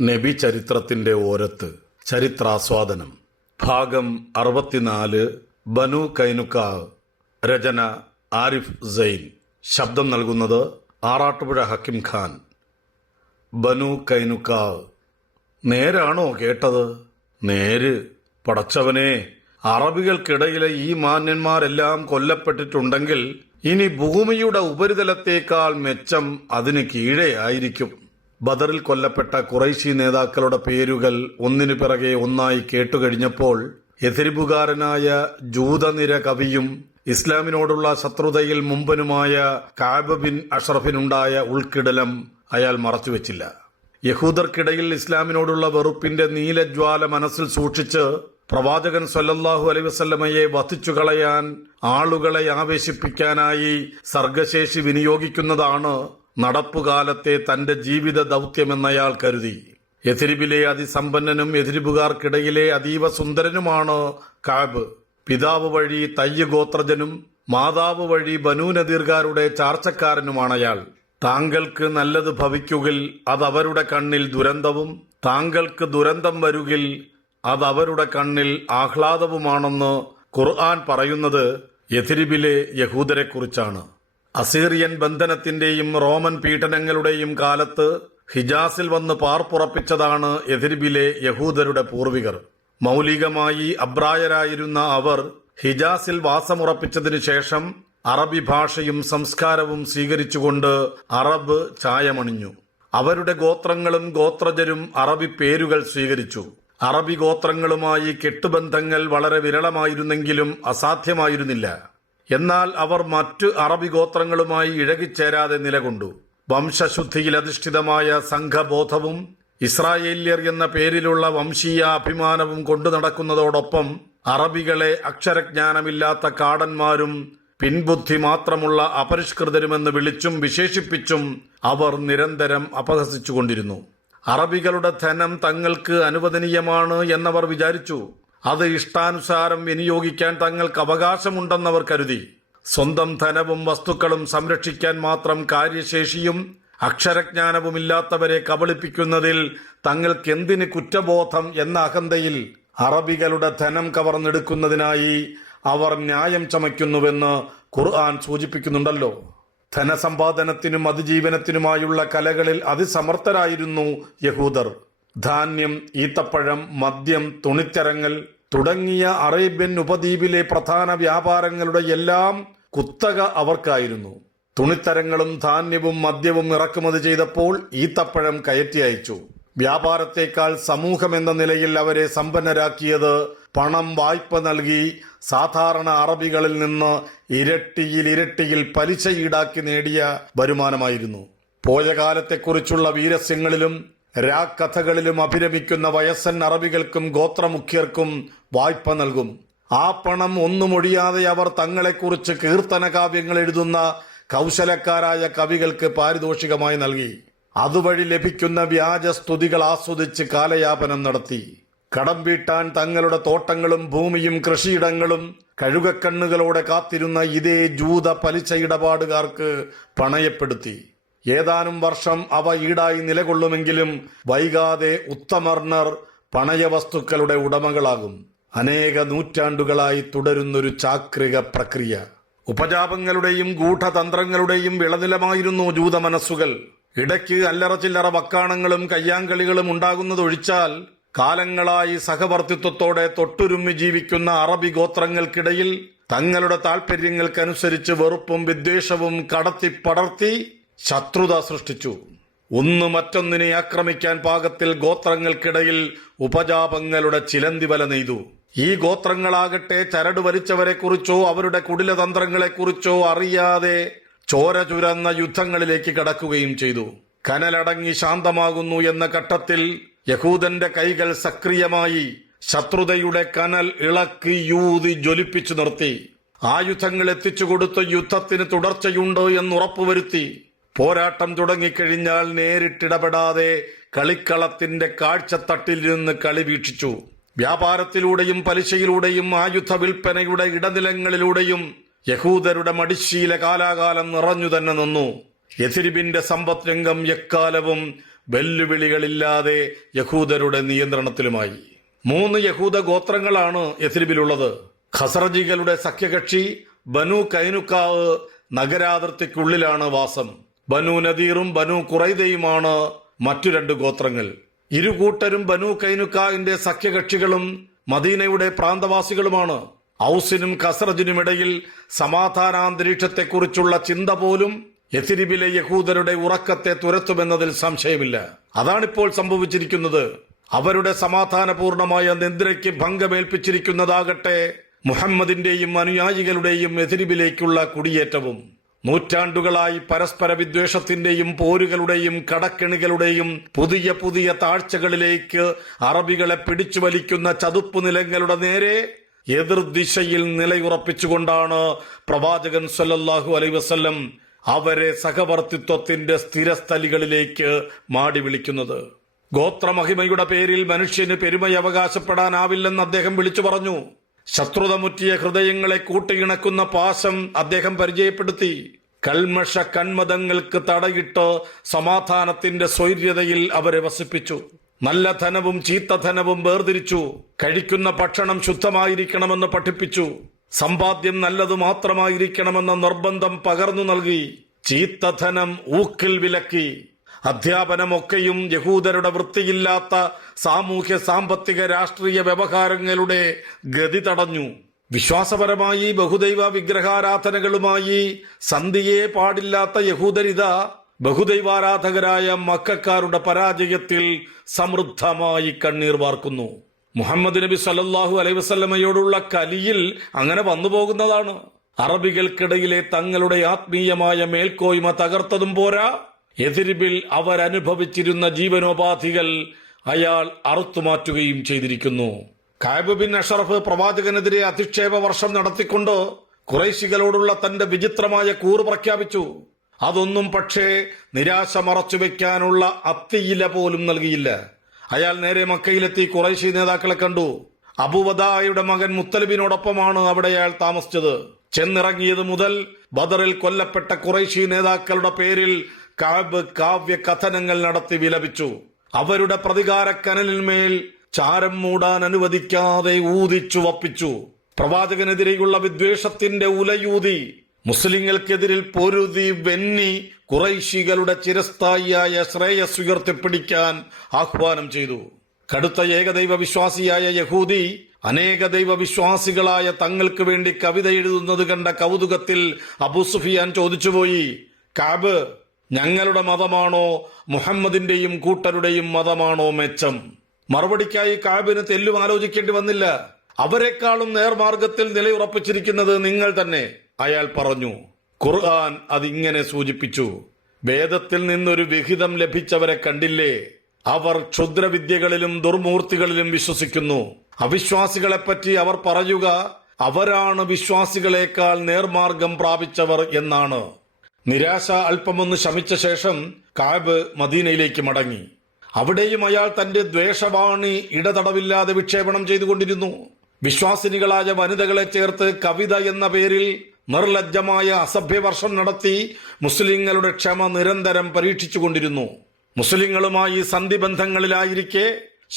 നബി ചരിത്രത്തിന്റെ ഓരത്ത് ചരിത്രാസ്വാദനം ഭാഗം 64 ബനു കൈനുക. രചന ആരിഫ് സൈൻ. ശബ്ദം നൽകുന്നത് ആറാട്ടുപുഴ ഹക്കിം ഖാൻ. ബനു കൈനുക. നേരാണോ കേട്ടത്? നേര്. പടച്ചവനെ, അറബികൾക്കിടയിലെ ഈ മാന്യന്മാരെല്ലാം കൊല്ലപ്പെട്ടിട്ടുണ്ടെങ്കിൽ ഇനി ഭൂമിയുടെ ഉപരിതലത്തേക്കാൾ മെച്ചം അതിന് കീഴേ ആയിരിക്കും. ബദറിൽ കൊല്ലപ്പെട്ട ഖുറൈശി നേതാക്കളുടെ പേരുകൾ ഒന്നിനു പിറകെ ഒന്നായി കേട്ടുകഴിഞ്ഞപ്പോൾ യഥരിബുകാരനായ ജൂതനിര കവിയും ഇസ്ലാമിനോടുള്ള ശത്രുതയിൽ മുമ്പനുമായ കഅബ് ബിൻ അഷ്റഫിനുണ്ടായ ഉൾക്കിടലം അയാൾ മറച്ചുവെച്ചില്ല. യഹൂദർക്കിടയിൽ ഇസ്ലാമിനോടുള്ള വെറുപ്പിന്റെ നീലജ്വാല മനസ്സിൽ സൂക്ഷിച്ച് പ്രവാചകൻ സല്ലല്ലാഹു അലൈഹി വസല്ലമയെ വധിച്ചു കളയാൻ ആളുകളെ ആവേശിപ്പിക്കാനായി സർഗശേഷി വിനിയോഗിക്കുന്നതാണ് നടപ്പുകാലത്തെ തന്റെ ജീവിത ദൗത്യമെന്നയാൾ കരുതി. യഥരിബിലെ അതിസമ്പന്നനും യഥരിബുകാർക്കിടയിലെ അതീവ സുന്ദരനുമാണ് കഅബ്. പിതാവ് വഴി തയ്യ് ഗോത്രജനും മാതാവ് വഴി ബനൂ നദീർകാരുടെ ചാർച്ചക്കാരനുമാണയാൾ. താങ്കൾക്ക് നല്ലത് ഭവിക്കുകിൽ അതവരുടെ കണ്ണിൽ ദുരന്തവും, താങ്കൾക്ക് ദുരന്തം വരുകിൽ അതവരുടെ കണ്ണിൽ ആഹ്ലാദവുമാണെന്ന് ഖുർആൻ പറയുന്നത് യഥരിബിലെ യഹൂദരെക്കുറിച്ചാണ്. അസീറിയൻ ബന്ധനത്തിന്റെയും റോമൻ പീഡനങ്ങളുടെയും കാലത്ത് ഹിജാസിൽ വന്ന് പാർപ്പുറപ്പിച്ചതാണ് യഥരിബിലെ യഹൂദരുടെ പൂർവികർ. മൗലികമായി അബ്രായരായിരുന്ന അവർ ഹിജാസിൽ വാസമുറപ്പിച്ചതിനു ശേഷം അറബി ഭാഷയും സംസ്കാരവും സ്വീകരിച്ചുകൊണ്ട് അറബ് ചായമണിഞ്ഞു. അവരുടെ ഗോത്രങ്ങളും ഗോത്രജരും അറബി പേരുകൾ സ്വീകരിച്ചു. അറബി ഗോത്രങ്ങളുമായി കെട്ടുബന്ധങ്ങൾ വളരെ വിരളമായിരുന്നെങ്കിലും അസാധ്യമായിരുന്നില്ല. എന്നാൽ അവർ മറ്റു അറബി ഗോത്രങ്ങളുമായി ഇഴകിച്ചേരാതെ നിലകൊണ്ടു. വംശശുദ്ധിയിൽ അധിഷ്ഠിതമായ സംഘബോധവും ഇസ്രായേല്യർ എന്ന പേരിലുള്ള വംശീയ അഭിമാനവും കൊണ്ടു നടക്കുന്നതോടൊപ്പം അറബികളെ അക്ഷരജ്ഞാനമില്ലാത്ത കാടന്മാരും പിൻബുദ്ധി മാത്രമുള്ള അപരിഷ്കൃതരുമെന്ന് വിളിച്ചും വിശേഷിപ്പിച്ചും അവർ നിരന്തരം അപഹസിച്ചുകൊണ്ടിരുന്നു. അറബികളുടെ ധനം തങ്ങൾക്ക് അനുവദനീയമാണ് എന്നവർ വിചാരിച്ചു. അത് ഇഷ്ടാനുസാരം വിനിയോഗിക്കാൻ തങ്ങൾക്ക് അവകാശമുണ്ടെന്നവർ കരുതി. സ്വന്തം ധനവും വസ്തുക്കളും സംരക്ഷിക്കാൻ മാത്രം കാര്യശേഷിയും അക്ഷരജ്ഞാനവുമില്ലാത്തവരെ കബളിപ്പിക്കുന്നതിൽ തങ്ങൾക്കെന്തിന് കുറ്റബോധം എന്ന അഹന്തയിൽ അറബികളുടെ ധനം കവർന്നെടുക്കുന്നതിനായി അവർ ന്യായം ചമയ്ക്കുന്നുവെന്ന് ഖുർആൻ സൂചിപ്പിക്കുന്നുണ്ടല്ലോ. ധനസമ്പാദനത്തിനും അതിജീവനത്തിനുമായുള്ള കലകളിൽ അതിസമർത്ഥരായിരുന്നു യഹൂദർ. ധാന്യം, ഈത്തപ്പഴം, മദ്യം, തുണിത്തരങ്ങൾ തുടങ്ങിയ അറേബ്യൻ ഉപദ്വീപിലെ പ്രധാന വ്യാപാരങ്ങളുടെ എല്ലാം കുത്തക അവർക്കായിരുന്നു. തുണിത്തരങ്ങളും ധാന്യവും മദ്യവും ഇറക്കുമതി ചെയ്തപ്പോൾ ഈത്തപ്പഴം കയറ്റി അയച്ചു. വ്യാപാരത്തേക്കാൾ സമൂഹമെന്ന നിലയിൽ അവരെ സമ്പന്നരാക്കിയത് പണം വായ്പ നൽകി സാധാരണ അറബികളിൽ നിന്ന് ഇരട്ടിയിൽ പലിശ ഈടാക്കി നേടിയ വരുമാനമായിരുന്നു. പോയ കാലത്തെക്കുറിച്ചുള്ള വീരസ്യങ്ങളിലും രാക്കഥകളിലും അഭിരമിക്കുന്ന വയസ്സൻ അറബികൾക്കും ഗോത്രമുഖ്യർക്കും വായ്പ നൽകും. ആ പണം ഒന്നുമൊഴിയാതെ അവർ തങ്ങളെക്കുറിച്ച് കീർത്തന കാവ്യങ്ങൾ എഴുതുന്ന കൗശലക്കാരായ കവികൾക്ക് പാരിതോഷികമായി നൽകി. അതുവഴി ലഭിക്കുന്ന വ്യാജ സ്തുതികൾ ആസ്വദിച്ച് കാലയാപനം നടത്തി. കടം വീട്ടാൻ തങ്ങളുടെ തോട്ടങ്ങളും ഭൂമിയും കൃഷിയിടങ്ങളും കഴുകക്കണ്ണുകളോടെ കാത്തിരുന്ന ഇതേ ജൂത പലിശ ഇടപാടുകാർക്ക് പണയപ്പെടുത്തി. ഏതാനും വർഷം അവ ഈടായി നിലകൊള്ളുമെങ്കിലും വൈകാതെ ഉത്തമർണർ പണയവസ്തുക്കളുടെ ഉടമകളാകും. അനേക നൂറ്റാണ്ടുകളായി തുടരുന്നൊരു ചാക്രിക പ്രക്രിയ. ഉപജാപങ്ങളുടെയും ഗൂഢതന്ത്രങ്ങളുടെയും വിളനിലമായിരുന്നു ജൂത മനസ്സുകൾ. ഇടയ്ക്ക് അല്ലറ ചില്ലറ വക്കാണങ്ങളും കയ്യാങ്കളികളും ഉണ്ടാകുന്നതൊഴിച്ചാൽ കാലങ്ങളായി സഹവർത്തിത്വത്തോടെ തൊട്ടുരുമ്മി ജീവിക്കുന്ന അറബി ഗോത്രങ്ങൾക്കിടയിൽ തങ്ങളുടെ താൽപര്യങ്ങൾക്കനുസരിച്ച് വെറുപ്പും വിദ്വേഷവും കടത്തിപ്പടർത്തി ശത്രുത സൃഷ്ടിച്ചു. ഒന്ന് മറ്റൊന്നിനെ ആക്രമിക്കാൻ പാകത്തിൽ ഗോത്രങ്ങൾക്കിടയിൽ ഉപജാപങ്ങളുടെ ചിലന്തിവല നെയ്തു. ഈ ഗോത്രങ്ങളാകട്ടെ ചരട് വലിച്ചവരെക്കുറിച്ചോ അവരുടെ കുടിലതന്ത്രങ്ങളെക്കുറിച്ചോ അറിയാതെ ചോര ചുരന്ന യുദ്ധങ്ങളിലേക്ക് കടക്കുകയും ചെയ്തു. കനലടങ്ങി ശാന്തമാകുന്നു എന്ന ഘട്ടത്തിൽ യഹൂദന്റെ കൈകൾ സക്രിയമായി ശത്രുതയുടെ കനൽ ഇളക്കി യൂതി ജ്വലിപ്പിച്ചു നിർത്തി. ആയുധങ്ങൾ എത്തിച്ചുകൊടുത്ത യുദ്ധത്തിന് തുടർച്ചയുണ്ട് എന്നുറപ്പുവരുത്തി. പോരാട്ടം തുടങ്ങിക്കഴിഞ്ഞാൽ നേരിട്ടിടപെടാതെ കളിക്കളത്തിന്റെ കാഴ്ചത്തട്ടിലിരുന്ന് കളി വീക്ഷിച്ചു. വ്യാപാരത്തിലൂടെയും പലിശയിലൂടെയും ആയുധ വിൽപ്പനയുടെ ഇടനിലങ്ങളിലൂടെയും യഹൂദരുടെ മടിശീല കാലാകാലം നിറഞ്ഞു തന്നെ നിന്നു. യഥരിബിന്റെ സമ്പദ് രംഗം എക്കാലവും വെല്ലുവിളികളില്ലാതെ യഹൂദരുടെ നിയന്ത്രണത്തിലുമായി. 3 യഹൂദ ഗോത്രങ്ങളാണ് യഥ്രിബിലുള്ളത്. ഖസറജികളുടെ സഖ്യകക്ഷി ബനു കൈനുക്കാവ് നഗരാതിർത്തിക്കുള്ളിലാണ് വാസം. ബനു നദീറും ബനു ഖുറൈദയുമാണ് മറ്റു 2 ഗോത്രങ്ങൾ. ഇരുകൂട്ടരും ബനു കൈനുക്കാവിന്റെ സഖ്യകക്ഷികളും മദീനയുടെ പ്രാന്തവാസികളുമാണ്. ഔസിനും ഖസറജിനുമിടയിൽ സമാധാനാന്തരീക്ഷത്തെക്കുറിച്ചുള്ള ചിന്ത പോലും യഥ്രിബിലെ യഹൂദരുടെ ഉറക്കത്തെ തുരത്തുമെന്നതിൽ സംശയമില്ല. അതാണിപ്പോൾ സംഭവിച്ചിരിക്കുന്നത്. അവരുടെ സമാധാനപൂർണമായ നിദ്രയ്ക്ക് ഭംഗമേൽപ്പിച്ചിരിക്കുന്നതാകട്ടെ മുഹമ്മദിന്റെയും അനുയായികളുടെയും യഥ്രിബിലേക്കുള്ള കുടിയേറ്റവും. നൂറ്റാണ്ടുകളായി പരസ്പര വിദ്വേഷത്തിന്റെയും പോരുകളുടെയും കടക്കെണികളുടെയും പുതിയ പുതിയ താഴ്ചകളിലേക്ക് അറബികളെ പിടിച്ചു വലിക്കുന്ന ചതുപ്പു നിലങ്ങളുടെ നേരെ എതിർദിശയിൽ നിലയുറപ്പിച്ചുകൊണ്ടാണ് പ്രവാചകൻ സല്ലല്ലാഹു അലൈഹി വസല്ലം അവരെ സഹവർത്തിത്വത്തിന്റെ സ്ഥിരസ്ഥലികളിലേക്ക് മാടി വിളിക്കുന്നത്. ഗോത്രമഹിമയുടെ പേരിൽ മനുഷ്യന് പെരുമയവകാശപ്പെടാനാവില്ലെന്ന് അദ്ദേഹം വിളിച്ചു പറഞ്ഞു. ശത്രുത മുറ്റിയ ഹൃദയങ്ങളെ കൂട്ടിയിണക്കുന്ന പാശം അദ്ദേഹം പരിചയപ്പെടുത്തി. കൽമഷ കന്മതങ്ങൾക്ക് തടയിട്ട് സമാധാനത്തിന്റെ സ്വൈര്യതയിൽ അവരെ വസിപ്പിച്ചു. നല്ല ധനവും ചീത്ത ധനവും വേർതിരിച്ചു. കഴിക്കുന്ന ഭക്ഷണം ശുദ്ധമായിരിക്കണമെന്ന് പഠിപ്പിച്ചു. സമ്പാദ്യം നല്ലതു മാത്രമായിരിക്കണമെന്ന നിർബന്ധം പകർന്നു നൽകി. ചീത്ത ധനം ഊക്കിൽ വിലക്കി. അധ്യാപനമൊക്കെയും യഹൂദരുടെ വൃത്തിയില്ലാത്ത സാമൂഹ്യ സാമ്പത്തിക രാഷ്ട്രീയ വ്യവഹാരങ്ങളുടെ ഗതി തടഞ്ഞു. വിശ്വാസപരമായി ബഹുദൈവ വിഗ്രഹാരാധനകളുമായി സന്ധിയേ പാടില്ലാത്ത യഹൂദരിത ബഹുദൈവാരാധകരായ മക്കക്കാരുടെ പരാജയത്തിൽ സമൃദ്ധമായി കണ്ണീർ വാർക്കുന്നു. മുഹമ്മദ് നബി സല്ലല്ലാഹു അലൈഹി വസല്ലമയോടുള്ള കലിയിൽ അങ്ങനെ വന്നുപോകുന്നതാണ്. അറബികൾക്കിടയിലെ തങ്ങളുടെ ആത്മീയമായ മേൽക്കോയ്മ തകർത്തതും പോരാ, യഥ്രിബിൽ അവരനുഭവിച്ചിരുന്ന ജീവനോപാധികൾ അയാൾ അറുത്തുമാറ്റുകയും ചെയ്തിരിക്കുന്നു. കഅബ് ബിൻ അഷ്റഫ് പ്രവാചകനെതിരെ അധിക്ഷേപ വർഷം നടത്തിക്കൊണ്ട് ഖുറൈശികളോടുള്ള തന്റെ വിചിത്രമായ കൂറ് പ്രഖ്യാപിച്ചു. അതൊന്നും പക്ഷേ നിരാശ മറച്ചുവെക്കാനുള്ള അത്തിയില പോലും നൽകിയില്ല. അയാൾ നേരെ മക്കയിലെത്തി ഖുറൈശി നേതാക്കളെ കണ്ടു. അബൂവദായുടെ മകൻ മുത്തലിബിനോടൊപ്പമാണ് അവിടെ അയാൾ താമസിച്ചത്. ചെന്നിറങ്ങിയത് മുതൽ ബദറിൽ കൊല്ലപ്പെട്ട ഖുറൈശി നേതാക്കളുടെ പേരിൽ കഅബ് കാവ്യ കഥനങ്ങൾ നടത്തി വിലപിച്ചു. അവരുടെ പ്രതികാരക്കനലിന്മേൽ ചാരം മൂടാൻ അനുവദിക്കാതെ ഊതിച്ചു വപ്പിച്ചു. പ്രവാചകനെതിരെയുള്ള വിദ്വേഷത്തിന്റെ ഉലയൂതി മുസ്ലിങ്ങൾക്കെതിരിൽ പൊരുതി വെന്നി ഖുറൈശികളുടെ ചിരസ്ഥായിയായ ശ്രേയസ് ഉയർത്തിപ്പിടിക്കാൻ ആഹ്വാനം ചെയ്തു. കടുത്ത ഏകദൈവ വിശ്വാസിയായ യഹൂദി അനേക ദൈവ വിശ്വാസികളായ തങ്ങൾക്ക് വേണ്ടി കവിത എഴുതുന്നത് കണ്ട കൗതുകത്തിൽ അബൂ സുഫിയാൻ ചോദിച്ചുപോയി, കഅബ്, ഞങ്ങളുടെ മതമാണോ മുഹമ്മദിന്റെയും കൂട്ടരുടെയും മതമാണോ മെച്ചം? മറുപടിക്കായി കഅബിന് തെല്ലും ആലോചിക്കേണ്ടി വന്നില്ല. അവരെക്കാളും നേർമാർഗത്തിൽ നിലയുറപ്പിച്ചിരിക്കുന്നത് നിങ്ങൾ തന്നെ, അയാൾ പറഞ്ഞു. ഖുർആൻ അതിങ്ങനെ സൂചിപ്പിച്ചു. വേദത്തിൽ നിന്നൊരു വിഹിതം ലഭിച്ചവരെ കണ്ടില്ലേ? അവർ ക്ഷുദ്രവിദ്യകളിലും ദുർമൂർത്തികളിലും വിശ്വസിക്കുന്നു. അവിശ്വാസികളെപ്പറ്റി അവർ പറയുക അവരാണ് വിശ്വാസികളെക്കാൾ നേർമാർഗം പ്രാപിച്ചവർ എന്നാണ്. നിരാശ അല്പമൊന്ന് ശമിച്ച ശേഷം കഅബ് മദീനയിലേക്ക് മടങ്ങി. അവിടെയും അയാൾ തന്റെ ദ്വേഷവാണി ഇടതടവില്ലാതെ വിക്ഷേപണം ചെയ്തുകൊണ്ടിരുന്നു. വിശ്വാസിനികളായ വനിതകളെ ചേർത്ത് കവിത എന്ന പേരിൽ നിർലജ്ജമായ അസഭ്യവർഷം നടത്തി മുസ്ലിങ്ങളുടെ ക്ഷമ നിരന്തരം പരീക്ഷിച്ചുകൊണ്ടിരുന്നു. മുസ്ലിങ്ങളുമായി സന്ധിബന്ധങ്ങളിലായിരിക്കെ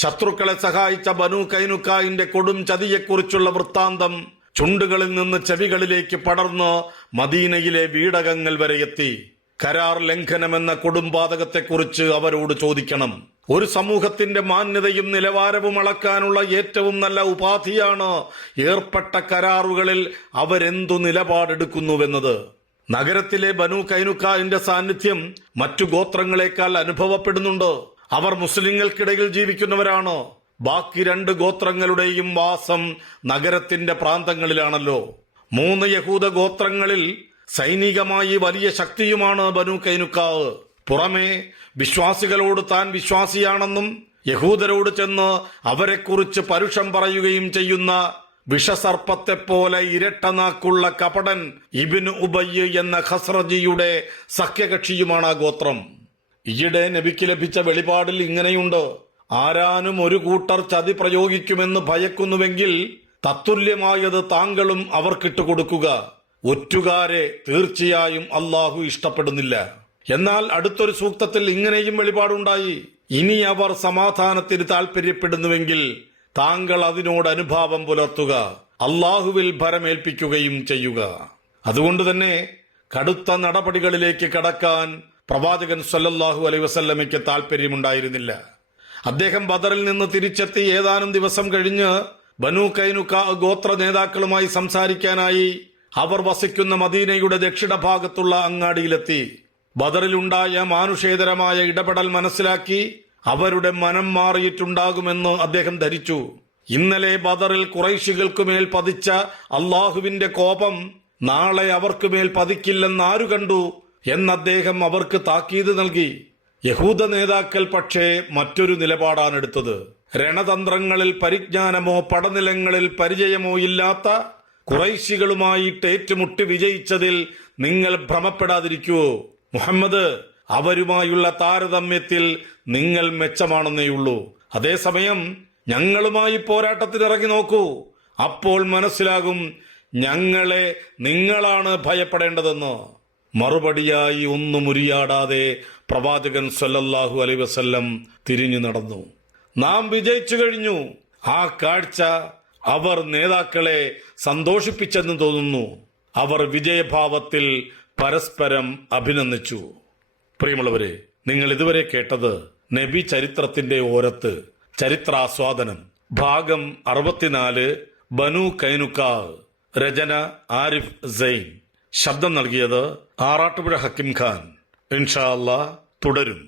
ശത്രുക്കളെ സഹായിച്ച ബനു കൈനുക്കായിന്റെ കൊടും ചതിയെക്കുറിച്ചുള്ള വൃത്താന്തം ചുണ്ടുകളിൽ നിന്ന് ചെവികളിലേക്ക് പടർന്ന് മദീനയിലെ വീടകങ്ങൾ വരെ എത്തി. കരാർ ലംഘനമെന്ന കൊടുംപാതകത്തെക്കുറിച്ച് അവരോട് ചോദിക്കണം. ഒരു സമൂഹത്തിന്റെ മാന്യതയും നിലവാരവും അളക്കാനുള്ള ഏറ്റവും നല്ല ഉപാധിയാണ് ഏർപ്പെട്ട കരാറുകളിൽ അവരെന്തു നിലപാടെടുക്കുന്നുവെന്നത്. നഗരത്തിലെ ബനു കൈനുക്കായിന്റെ സാന്നിധ്യം മറ്റു ഗോത്രങ്ങളെക്കാൾ അനുഭവപ്പെടുന്നുണ്ട്. അവർ മുസ്ലിങ്ങൾക്കിടയിൽ ജീവിക്കുന്നവരാണ്. ബാക്കി 2 ഗോത്രങ്ങളുടെയും വാസം നഗരത്തിന്റെ പ്രാന്തങ്ങളിലാണല്ലോ. 3 യഹൂദ ഗോത്രങ്ങളിൽ സൈനികമായി വലിയ ശക്തിയുമാണ് ബനു കൈനുക്കാവ്. പുറമെ വിശ്വാസികളോട് താൻ വിശ്വാസിയാണെന്നും യഹൂദരോട് ചെന്ന് അവരെക്കുറിച്ച് പരുഷം പറയുകയും ചെയ്യുന്ന വിഷസർപ്പത്തെപ്പോലെ ഇരട്ടനാക്കുള്ള കപടൻ ഇബ്നു ഉബയ്യ് എന്ന ഖസ്റജിയുടെ സഖ്യകക്ഷിയുമാണ് ആ ഗോത്രം. ഈയിടെ നബിക്ക് ലഭിച്ച വെളിപാടിൽ ഇങ്ങനെയുണ്ട്: ആരാനും ഒരു കൂട്ടർ ചതി പ്രയോഗിക്കുമെന്ന് ഭയക്കുന്നുവെങ്കിൽ തത്തുല്യമായത് താങ്കളും അവർക്കിട്ട് കൊടുക്കുക. ഒറ്റുകാരെ തീർച്ചയായും അള്ളാഹു ഇഷ്ടപ്പെടുന്നില്ല. എന്നാൽ അടുത്തൊരു സൂക്തത്തിൽ ഇങ്ങനെയും വെളിപാടുണ്ടായി, ഇനി അവർ സമാധാനത്തിന് താൽപര്യപ്പെടുന്നുവെങ്കിൽ താങ്കൾ അതിനോട് അനുഭാവം പുലർത്തുക, അള്ളാഹുവിൽ ഭരമേൽപ്പിക്കുകയും ചെയ്യുക. അതുകൊണ്ട് തന്നെ കടുത്ത നടപടികളിലേക്ക് കടക്കാൻ പ്രവാചകൻ സല്ലല്ലാഹു അലൈഹി വസല്ലമയ്ക്ക് താൽപര്യമുണ്ടായിരുന്നില്ല. അദ്ദേഹം ബദറിൽ നിന്ന് തിരിച്ചെത്തി ഏതാനും ദിവസം കഴിഞ്ഞ് ബനൂ കൈനുക ഗോത്ര നേതാക്കളുമായി സംസാരിക്കാനായി അവർ വസിക്കുന്ന മദീനയുടെ ദക്ഷിണ ഭാഗത്തുള്ള അങ്ങാടിയിലെത്തി. ബദറിലുണ്ടായ മാനുഷേതരമായ ഇടപെടൽ മനസ്സിലാക്കി അവരുടെ മനം മാറിയിട്ടുണ്ടാകുമെന്ന് അദ്ദേഹം ധരിച്ചു. ഇന്നലെ ബദറിൽ ഖുറൈശികൾക്കുമേൽ പതിച്ച അള്ളാഹുവിന്റെ കോപം നാളെ അവർക്കുമേൽ പതിക്കില്ലെന്ന് ആരു കണ്ടു എന്ന് അദ്ദേഹം അവർക്ക് താക്കീത് നൽകി. യഹൂദ നേതാക്കൾ പക്ഷേ മറ്റൊരു നിലപാടാണ് എടുത്തത്. രണതന്ത്രങ്ങളിൽ പരിജ്ഞാനമോ പടനിലങ്ങളിൽ പരിചയമോ ഇല്ലാത്ത ഖുറൈശികളുമായിട്ട് ഏറ്റുമുട്ടി വിജയിച്ചതിൽ നിങ്ങൾ ഭ്രമപ്പെടാതിരിക്കുവോ? മുഹമ്മദ്, അവരുമായുള്ള താരതമ്യത്തിൽ നിങ്ങൾ മെച്ചമാണെന്നേയുള്ളൂ. അതേസമയം ഞങ്ങളുമായി പോരാട്ടത്തിനിറങ്ങി നോക്കൂ, അപ്പോൾ മനസ്സിലാകും ഞങ്ങളെ നിങ്ങളാണ് ഭയപ്പെടേണ്ടതെന്ന്. മറുപടിയായി ഒന്നും ഉരിയാടാതെ പ്രവാചകൻ സല്ലല്ലാഹു അലൈഹി വസല്ലം തിരിഞ്ഞു നടന്നു. നാം വിജയിച്ചു കഴിഞ്ഞു. ആ കാഴ്ച അവർ നേതാക്കളെ സന്തോഷിപ്പിച്ചെന്ന് തോന്നുന്നു. അവർ വിജയഭാവത്തിൽ പരസ്പരം അഭിനന്ദിച്ചു. പ്രിയമുള്ളവരെ, നിങ്ങൾ ഇതുവരെ കേട്ടത് നബി ചരിത്രത്തിന്റെ ഓരത്ത് ചരിത്രാസ്വാദനം ഭാഗം 64, ബനൂ കൈനുക. രചന ആരിഫ് സൈൻ. ശബ്ദം നൽകിയത് ആറാട്ടുപുഴ ഹക്കിം ഖാൻ. ഇൻഷാ അല്ലാഹ് തുടരും.